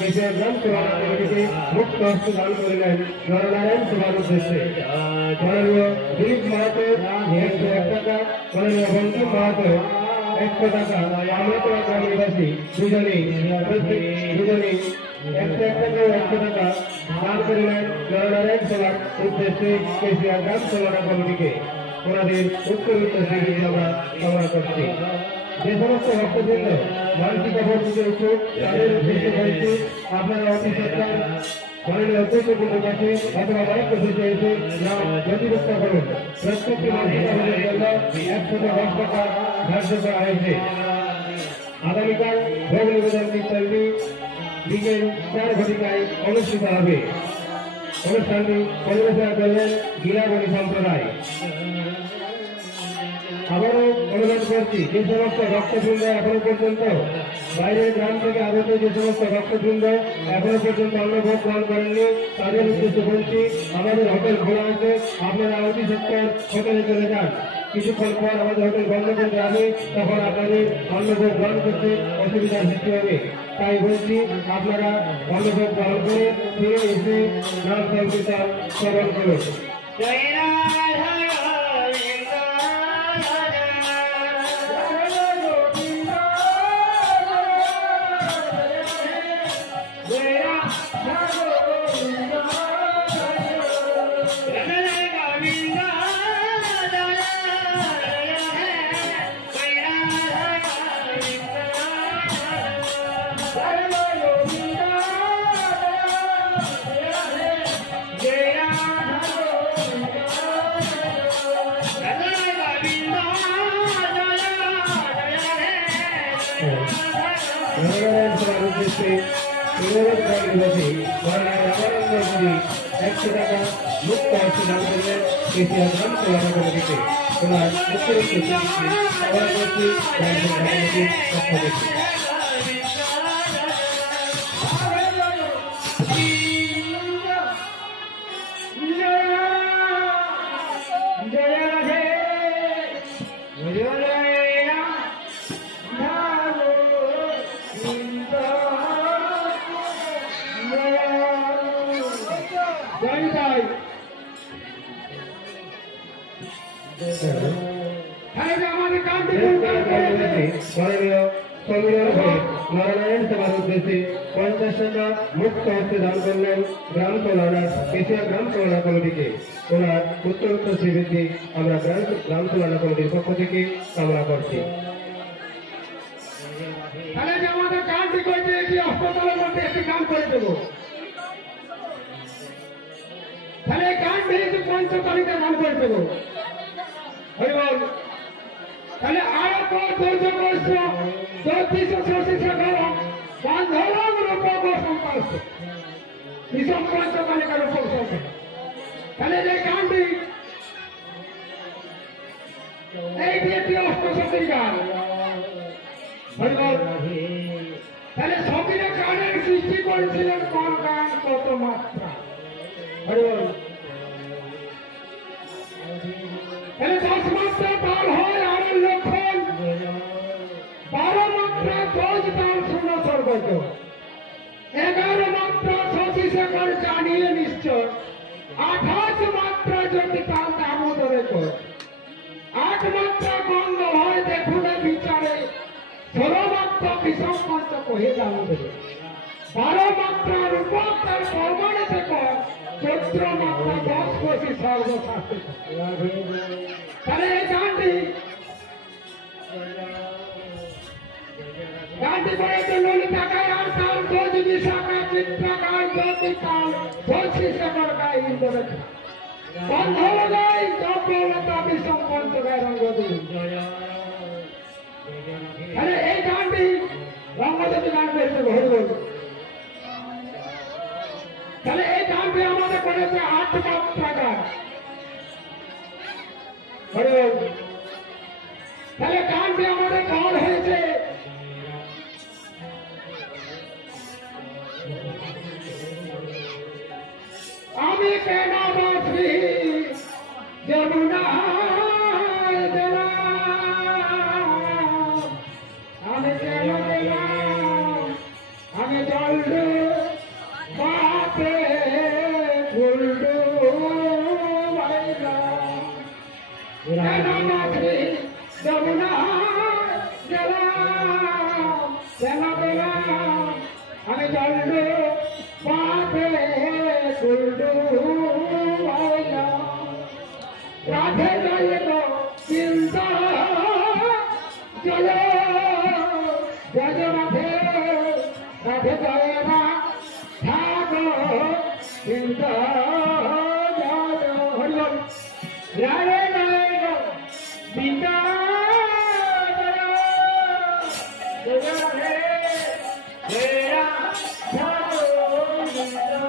Cashier গ্রাম সেবা কমিটিকে মুক্ত হস্তে দান করিলেন নরনারায়ণ সেবার উদ্দেশ্যে। মাননীয় দিলীপ মাহাতো 101 টাকা, মাননীয় বঙ্কিম মাহাতো 100 টাকা, আমরতলা গ্রাম নিবাসী দুজনেই 101 টাকা 100 টাকা দান করিলেন নরনারায়ণ সেবার উদ্দেশ্যে কেশিয়া গ্রাম সেবা কমিটিকে। ওনাদের উত্তরোত্তর স্বীকৃতি আমরা কামনা করছি। যে সমস্ত ভক্তবৃন্দ মানসিক অবস্থিত ইচ্ছুক তাদের উদ্দেশ্যে বলছি, আপনারা অতি সত্তর মাননীয় অধ্যক্ষবৃন্দের কাছে অথবা মাইক্রো অফিসে এসে নাম নথিভুক্ত করুন। প্রত্যেকটি মানসিক অবস্থার জন্য 110 টাকা ধার্য করা হয়েছে। আগামীকাল ভোগ নিবেদন ইত্যাদি বিকেল 4 ঘটিকায় অনুষ্ঠিত হবে। অনুষ্ঠানটি পরিবেশনা করলেন গিরাবলী সম্প্রদায়। আবারও অনুরোধ করছি, যে সমস্ত ভক্তবৃন্দ এখনো পর্যন্ত বাইরের গ্রাম থেকে আগত যে সমস্ত ভক্তবৃন্দ এখনো পর্যন্ত অন্নভোগ গ্রহণ করেননি তাদের উদ্দেশ্যে বলছি, আমাদের হোটেল খোলা আছে, আপনারা অতি সত্তর হোটেলে চলে যান। কিছুক্ষণ পর আমাদের হোটেল বন্ধ করে যাবে, তখন আপনাদের অন্নভোগ গ্রহণ করতে অসুবিধার সৃষ্টি হবে। তাই বলছি, আপনারা অন্নভোগ গ্রহণ করে ফিরে এসে নাম সংকীর্তন শ্রবণ করুন। নরনারায়ণ সেবার উদ্দেশ্যে 100 টাকা মুক্ত হস্তে দান করলেন কেশিয়া গ্রাম সেবা কমিটিকে। ওনার উত্তরোত্তর কামনা করছি গ্রাম সেবা কমিটির পক্ষ থেকে। নরনারায়ণ সেবার উদ্দেশ্যে 50 টাকা মুক্ত হস্তে দান করলেন গ্রাম কল্যাণ কেশিয়া গ্রাম কল্যাণ কমিটিকে। ওনার উত্তরোত্তর শ্রীবৃদ্ধি আমরা গ্রাম কল্যাণ কমিটির পক্ষ থেকে কামনা করছি। আমাদের কাজটি করতে একটি হাসপাতালের মধ্যে একটি কাম করে দেব, তাহলে গান ভেঙেছে 5 তারিখে গান করে দেব। তাহলে আরো ধৈর্য করছ 3486 বান্ধব রূপক সম্পাস বিষম 5 তারিখের উপর। তাহলে যে গানটি এইটি একটি অষ্টশতীর গান। তাহলে সবিরে গানের সৃষ্টি করেছিলেন কোন গান, কত মাত্রা। তাহলে 10 মাত্রা তাল হয় আর লক্ষণ, 12 মাত্রা 10 তাল শূন্য সর্বত, 11 মাত্রা 26 জানিয়ে নিশ্চয়, 28 মাত্রা যদি তাল দামোদরে কর, 8 মাত্রা গঙ্গ হয় দেখুন বিচারে, 16 মাত্রা বিষম পঞ্চ কহে দামোদরে, 12 মাত্রা রূপক তার প্রমাণে থেকে 14 মাত্রা 10 কোটি সর্বশাস্ত্র। তাহলে এই গানটি করেছে ললিতাকার আর তাল খোঁজ বিশাখা চিত্রাকার জ্যোতি তাল 25 গায়ে ইন্দ্র বন্ধব গাই জপলতা বিষম পঞ্চ গায়ে রঙ্গদী। তাহলে এই গানটি রঙ্গদেবী গান পেয়েছে হরিবল। তাহলে এই গানটি আমাদের করেছে 8 মাত্রা গান হরিবল। তাহলে গানটি আমাদের গান হয়েছে আমি কেন বাঁচি যমুনা আমি কেন আমি জল চলো জয় রাধে রাধে জয় রা ঠাকুর চিন্ত জয় হরিবল রাধে জয় গো চিন্ত জয় রাধে জয় রা ঠাকুর চিন্ত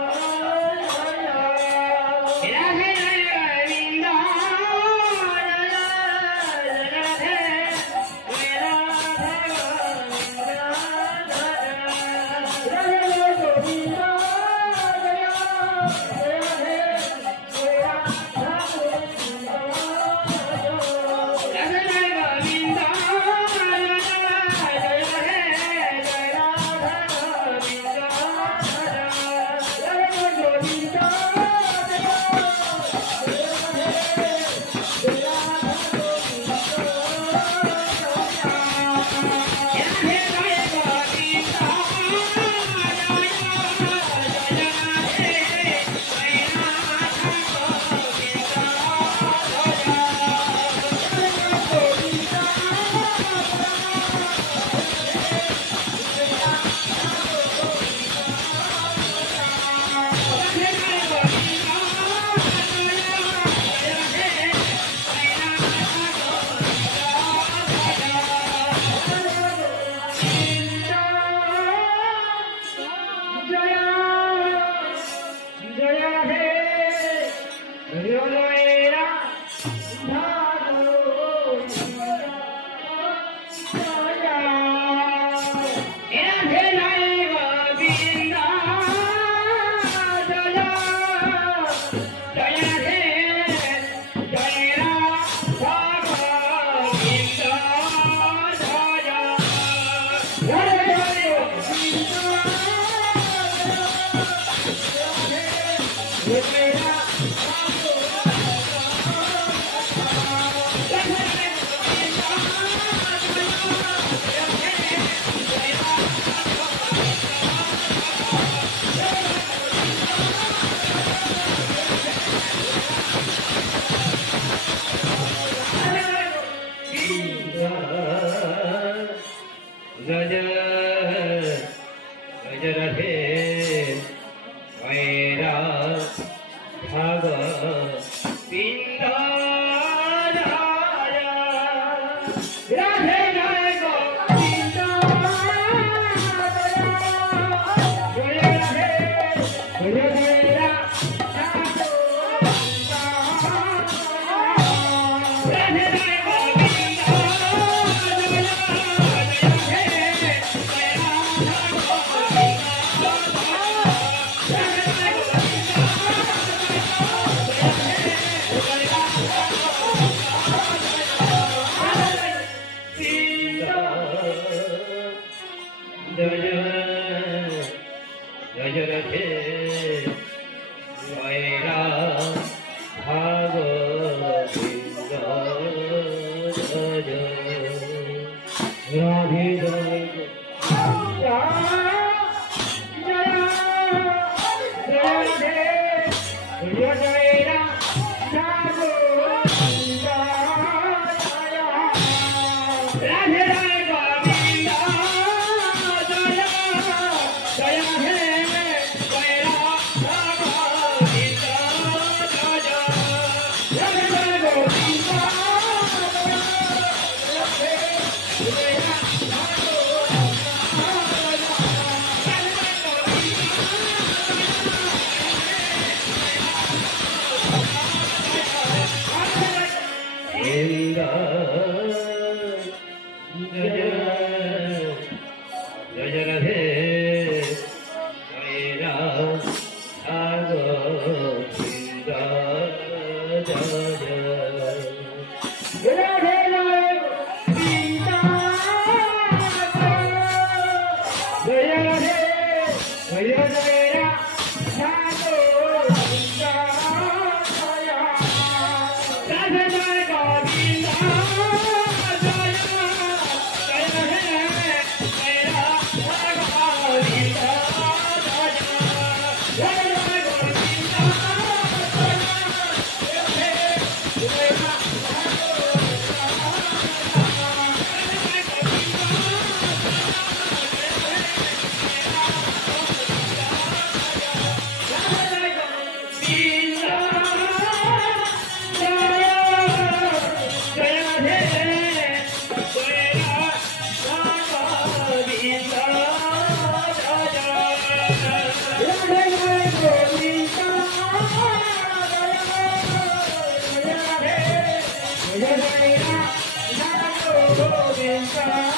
Radhe Radhe Govinda, Jaya Yeah.